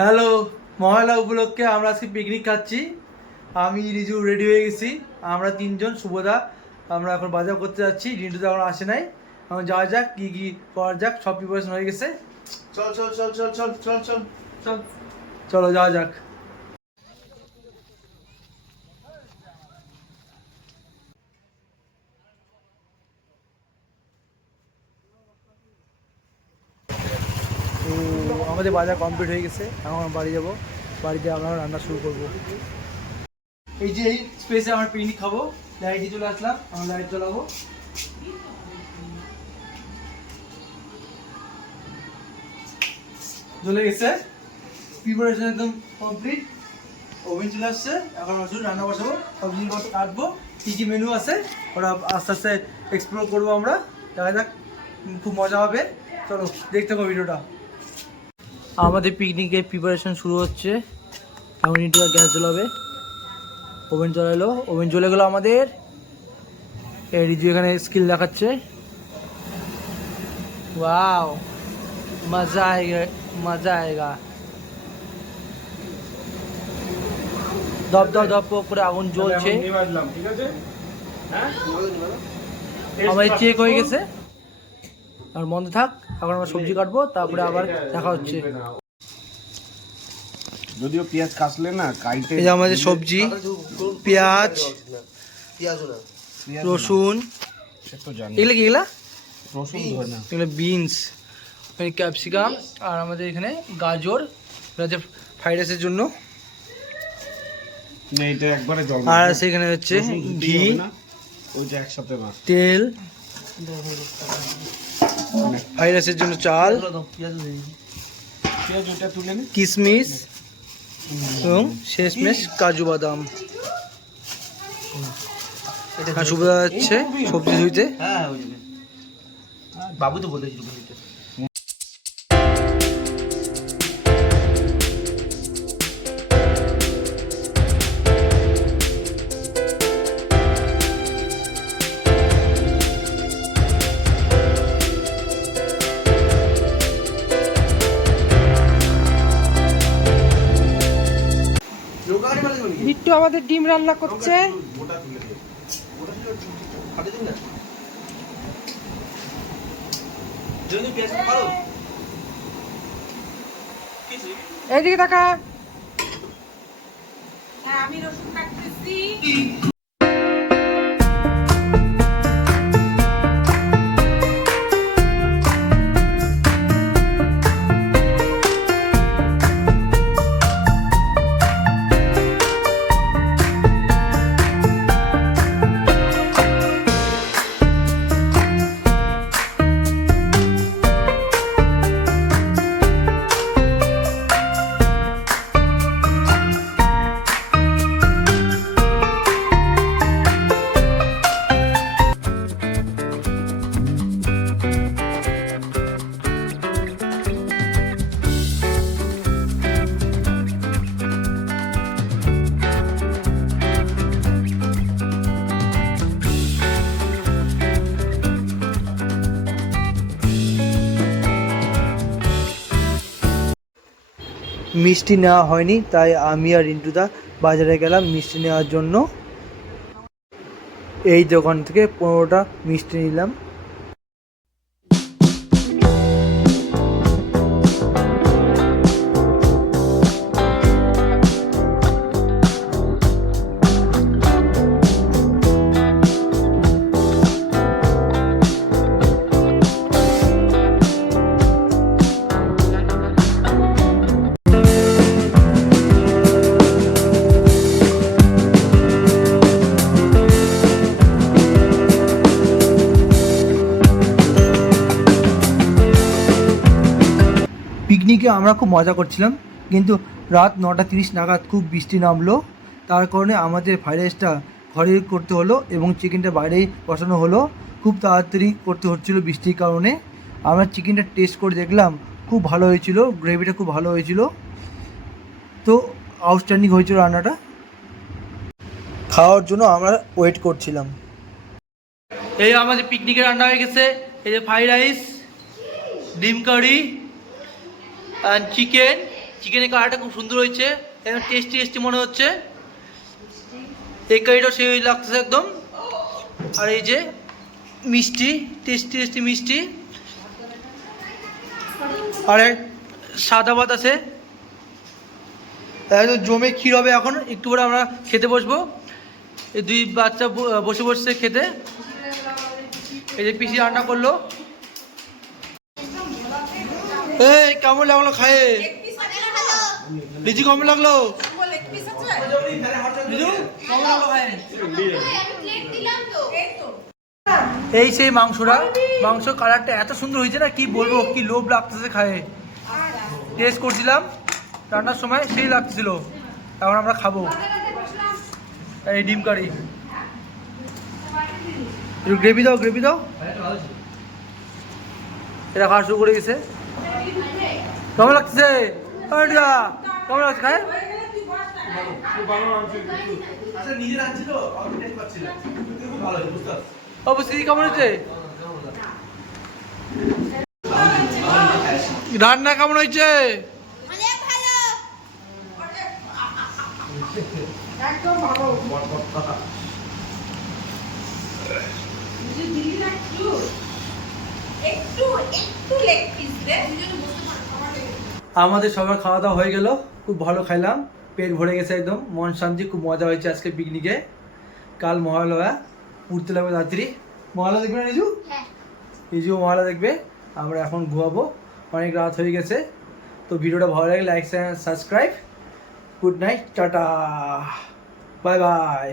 Hello Mahalaya উপলক্ষে আমরা আজকে পিকনিক খাচ্ছি। আমি রিজু রেডি হয়ে গেছি। আমরা তিনজন শুভদা আমরা এখন বাজার করতে যাচ্ছি। রিন্টু তো এখন আসে নাই। এখন যাওয়া যাক কী কী করা যাক সব প্রিপারেশন হয়ে গেছে। চল চল চল চল চল চল চল চল। চলো যাওয়া যাক তো আমাদের বাজার কমপ্লিট হয়ে গেছে, এখন বাড়ি যাব। বাড়িতে আমরা রান্না শুরু করব। এই যে এই স্পেসে আমার পিকনিক খাব লাইটে চলে আসলাম, আমরা লাইট জ্বালাবো। জ্বলে গেছে। প্রিপারেশন একদম কমপ্লিট ওভেন চলে আসছে, এখন শুধু রান্না বসাবো, সব জিনিসপত্র কাটবো, কী কী মেনু আছে ওরা আস্তে আস্তে এক্সপ্লোর করব আমরা। দেখা যাক, খুব মজা হবে। চলো, দেখতে পাবো ভিডিওটা আমাদের পিকনিকের প্রিপারেশন শুরু হচ্ছে। এখন একটু গ্যাস জ্বলাবে। ওভেন জ্বলালো। ওভেন জ্বলে গেলো আমাদের। এই রিজু এখানে স্কিল দেখাচ্ছে। ওয়াও মজা আয়েগা মজা আয়েগা। দপ দপ দপ করে আগুন জ্বলছে। নিবাজলাম ঠিক আছে? হ্যাঁ? আমাদের চেক হয়ে গেছে। আর বন্ধ থাক এখন আমরা সবজি কাটবো তারপরে আবার দেখা হচ্ছে। যদিও পেঁয়াজ কাটলে না কাইটে এই যে আমাদের সবজি পেঁয়াজ রসুন। সে তো জানি। এগুলো কি এগুলা? রসুন ধরে না। এগুলো বিনস ক্যাপসিকাম আর আমাদের এখানে গাজর ফ্রাইড রাইসের জন্য। আর সেখানে হচ্ছে ঘি তেল। ফ্রাইড রাইসের জন্য চাল কিশমিশ এবং শেষমেশ কাজু বাদাম। সুবিধা হচ্ছে সবজি ধুইতে। বাবু তো বলেছিল আমাদের ডিম রান্না করছে। এইদিকে টাকা আমি রসুন কাটতেছি। মিষ্টি নেওয়া হয়নি, তাই আমি আর ইন্টুদা বাজারে গেলাম মিষ্টি নেওয়ার জন্য। এই দোকান থেকে পনেরোটা মিষ্টি নিলাম। পিকনিকে আমরা খুব মজা করছিলাম, কিন্তু রাত নটা তিরিশ নাগাদ খুব বৃষ্টি নামলো। তার কারণে আমাদের ফ্রাইড রাইসটা ঘরে করতে হলো এবং চিকেনটা বাইরেই বসানো হলো। খুব তাড়াতাড়ি করতে হচ্ছিল বৃষ্টির কারণে। আমরা চিকেনটা টেস্ট করে দেখলাম, খুব ভালো হয়েছিল গ্রেভিটা খুব ভালো হয়েছিল। তো আউটস্ট্যান্ডিং হয়েছিল রান্নাটা। খাওয়ার জন্য আমরা ওয়েট করছিলাম। এই আমাদের পিকনিকে রান্না হয়ে গেছে, এই যে ফ্রাইড রাইস ডিম কারি chicken. চিকেনের কালারটা খুব সুন্দর হয়েছে। একদম টেস্টি টেস্টি মনে হচ্ছে। এই কারিটাও সেই লাগতেছে একদম। আর এই যে মিষ্টি টেস্টি টেস্টি মিষ্টি। আর সাদা ভাত আছে। একদম জমে ক্ষীর হবে এখন। একটু পরে আমরা খেতে বসবো। এই দুই বাচ্চা বসে বসছে খেতে। এই যে পিসি রান্না করল। এই কেমন লাগল, খায়ে। লিচি কেমন লাগল। এই সেই মাংসটা। মাংস কালারটা এত সুন্দর হয়েছে না, কি বলব, কি লোভ লাগতেছে খায়ে। টেস্ট করছিলাম, রান্নার সময় সেই লাগছিল এখন আমরা খাব। এই ডিম কারি। গ্রেভি দাও গ্রেভি দাও। এটা খাওয়া শুরু করে গেছে কেমন লাগছে? কেমন কেমন লাগছে খায়? আচ্ছা ভালো অবশ্যই কেমন হয়েছে? রান্না কেমন হয়েছে? একটু একটু লেগ পিস দে। আমাদের সবার খাওয়া দাওয়া হয়ে গেল। খুব ভালো খাইলাম। পেট ভরে গেছে একদম। মন শান্তি খুব মজা হয়েছে আজকে পিকনিকে কাল মহালয়া। উঠতে লাগবে রাত্রি। মহালয়া দেখবে না নিজু নিজু মহালয়া দেখবে। আমরা এখন ঘুমাবো। অনেক রাত হয়ে গেছে। তো ভিডিওটা ভালো লাগে like subscribe good night tata. Bye bye